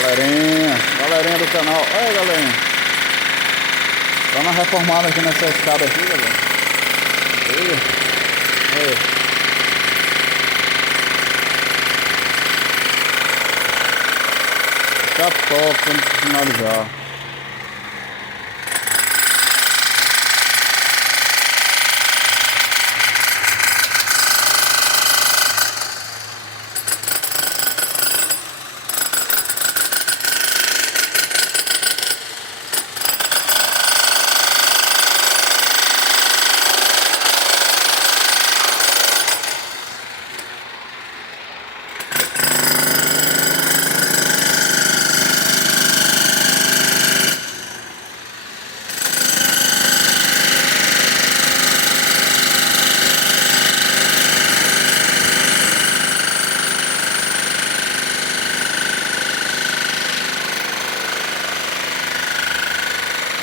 Galerinha do canal. Olha, galerinha. Tá na reformada aqui nessa escada aqui, galera. Aí. Tá top antes de finalizar.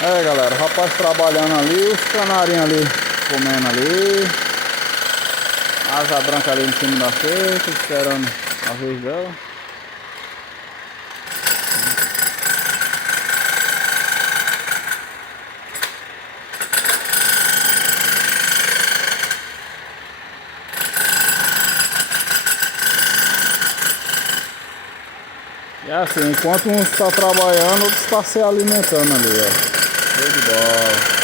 Aí, galera, o rapaz trabalhando ali, os canarinhos ali comendo ali, asa branca ali em cima da cerca, esperando a vez dela. E assim, enquanto um está trabalhando, outro está se alimentando ali, ó. Show de bola.